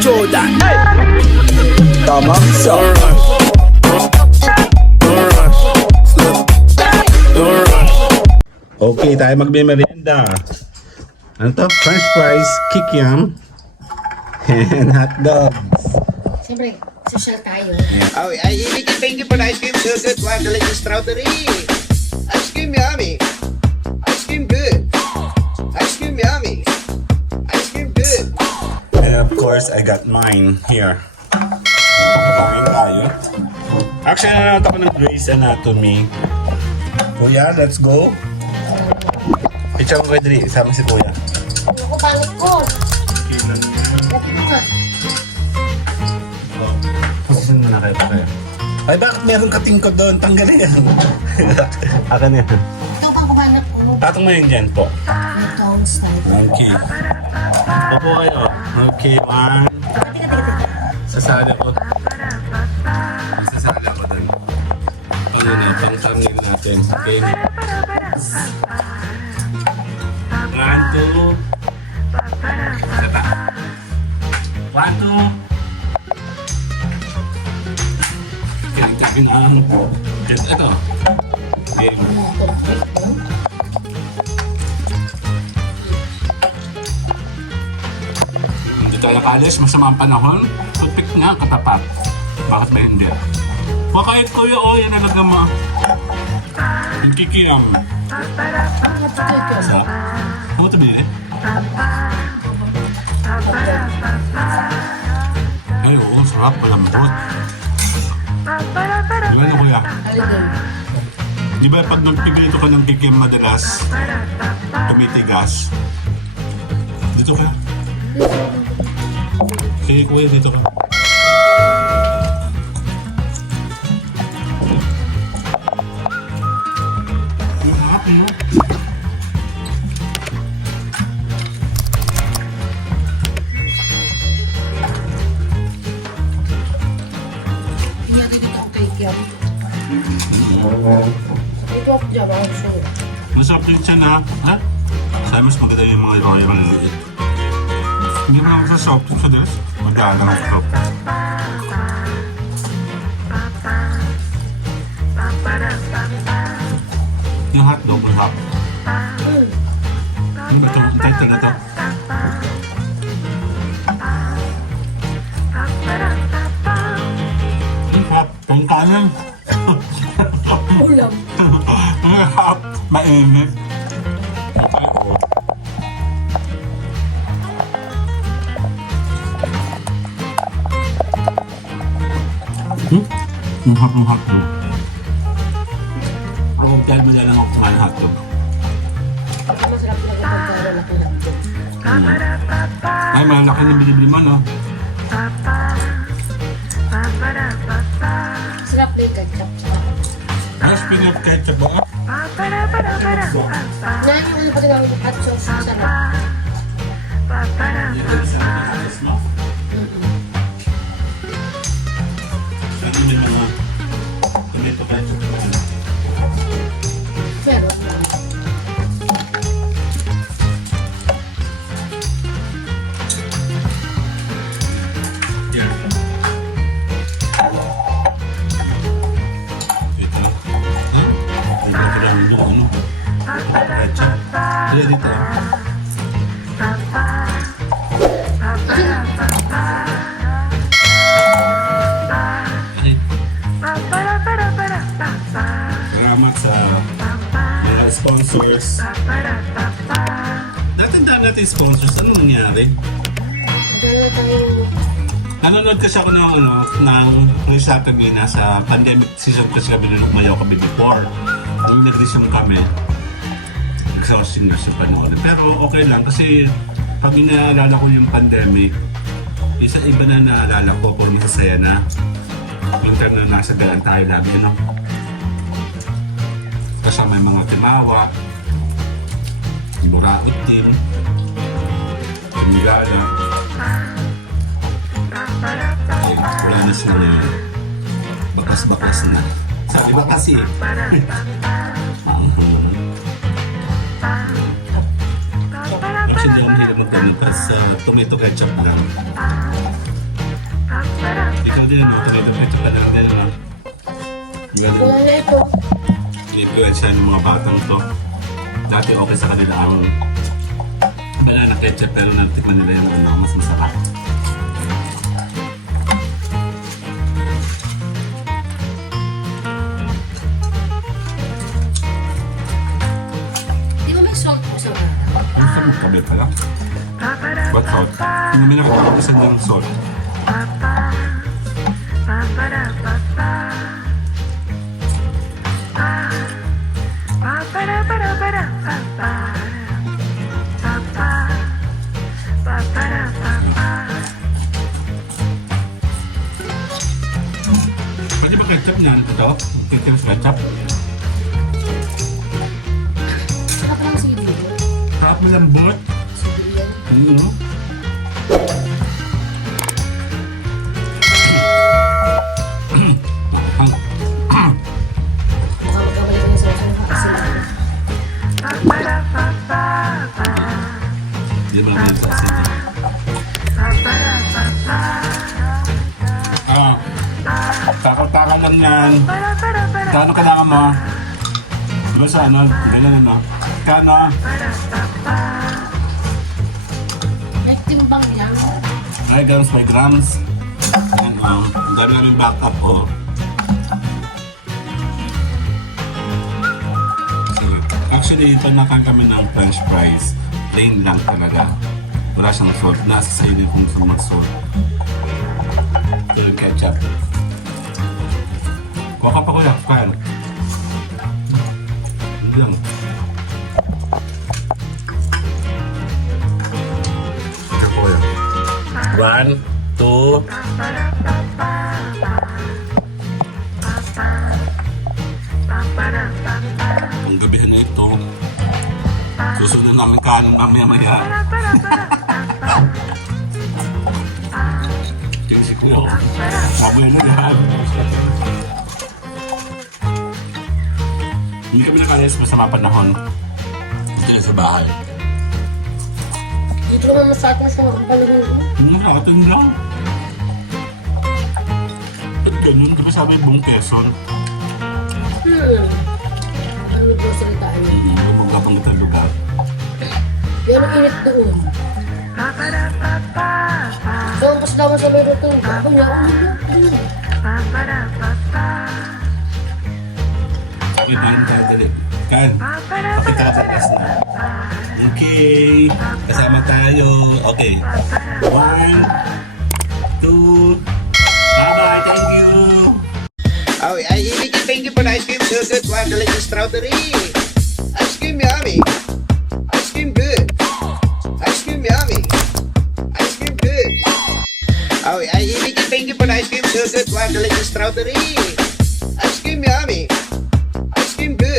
Jordan. Tamang sa Okay, tayo magme-merienda. Ano to? French fries, kikiam, and hot dogs. Siyempre, social tayo. Oh, thank you for the ice cream. So good. Wow, delicious strawberry. Ice cream yummy. Ice cream good. Ice cream yummy. Ice cream good. And of course, I got mine here. Kain tayo. Actually, nanonood ako ng Grey's Anatomy. Kuya, let's go. Picture mo kayo dali, isama si Kuya. Ako, pangit ko. Dati ko ka. Position mo na kayo pa kayo. Ay, bakit meron katingkod doon? Tanggalin yan. Akin yan. Ito pang kumanak ko. Patong mo yun dyan po. Ito, style. Okay. Opo kayo. Okay, one. Tika. Sasali ko. Sasali ko doon. Ano na, pang thumbnail natin. Okay. One, two. Sata. One, two. Okay, tabi na ang... Ito. Okay. Hindi tayo nakalis, masama ang panahon. Tupik nga, katapat. Bakit ba hindi? Makahit kuya, o yan talaga mo. Yung kikiyam. Sarap. Ano ito bilhin? Ay, oo, sarap. Malambot. Diba na kuya? Di ba pag nagpipilito ka ng kikiyam madalas, tumitigas? Dito ka. Okay, kuya, dito ka. Ito ako dyan, ako sure. Masarap din siya na, ha? Sabi mas maganda yung mga royal maliliit. Hindi mo lang sa soft sa des. Magkala ng soft. Yung hotdog, masarap. Yung ito, ang title na ito. Ang sarap, ang kanin. Ulam. Ang sarap, mainit. Ang hotdog. Ako dahil mo lang ako kumain ng hotdog. Masarap lang yung pagkaroon na pinagpo. Ay, malaki na binibili mo, no? Sarap lang yung ketchup. Ay, speaking of ketchup, ba? Ngayon yung ano pa tinawag yung hot sauce. Sarap. Dito sa Pilipinas, no? Ano yung mga tomato ketchup? Pero, Here. Dito lang. Ha? Dito ko lang yung ano? Ketchup. Dito, dito. Ay. Salamat sa mga sponsors. Dating dami natin sponsors. Ano nangyari? dahil tayo, Nanonood kasi ako ng Grey's Anatomy nasa pandemic season kasi kami nung lumayaw kami before. Nung nag-resume kami, exhausting na sa panoorin. Pero okay lang kasi pag inaalala ko yung pandemic, isa iba na naalala ko kung masasaya na. Yung time na nasa daan tayo lagi, no? Kasama yung mga timawa, buraot din, tumigala. Ay, wala na siya na bakas-bakas na. Sabi ba kasi? Kasi hindi ako mahilig mag-ganun. Tapos tomato ketchup lang. Ikaw din, no? Tomato ketchup ka lang din, no? Wala na ito. Influensya ng mga batang to. Dati okay sa kanila ang banana ketchup, pero natikman nila yung ano, mas masarap. Di ba may salt po sa bata? Ano sa mga kabit pala? What salt? Hindi na nakakapisan ng salt. Pwede ba ketchup niyan? Ito? Ketchup? Saka pa lang sili ko. Harap malambot. Sili yan. Baka magkamali ka ng sauce ng sila. Hindi mo naman sa asin. Takot-takot lang yan. Kano kailangan mo? Diba sa ano? Ganyan ano? Kano? Ay, timbang yan. Ay, grams by grams. Yan ang dami namin backup po. Actually, ito nakan kami ng french fries. Plain lang talaga. Wala siyang salt. Nasa sa'yo din kung saan mag-salt. Ito yung ketchup. Kuha ka pa kuya. Kaya. Hindi lang. Ito kuya. 1, 2. Ang gabihan na ito. Susunod namin kanon mamaya-maya. Tingin si Kuya. Sabi na yan. Hindi kami nakalis masama panahon. Dito sa bahay. Dito naman masakit na sa mga panahon ko. Nakakating lang. At ganun, di ba sabi buong Quezon? Ano grocery tayo? Lubog na pang kita lugar. Pero init doon. So, ang mas daman sa may rutong ako niya, ang nilog. Sabi na yung dadali. Kan, pakita ka sa gas na. Okay, kasama tayo. Okay. 1, 2, bye-bye, thank you. Oh, thank you for the ice cream. So good. Wow, delicious strawberry. Ice cream yummy. Ice cream good. Ice cream yummy. Ice cream good. Oh, thank you for the ice cream. So good. Wow, delicious strawberry. Ice cream yummy. Ice cream good.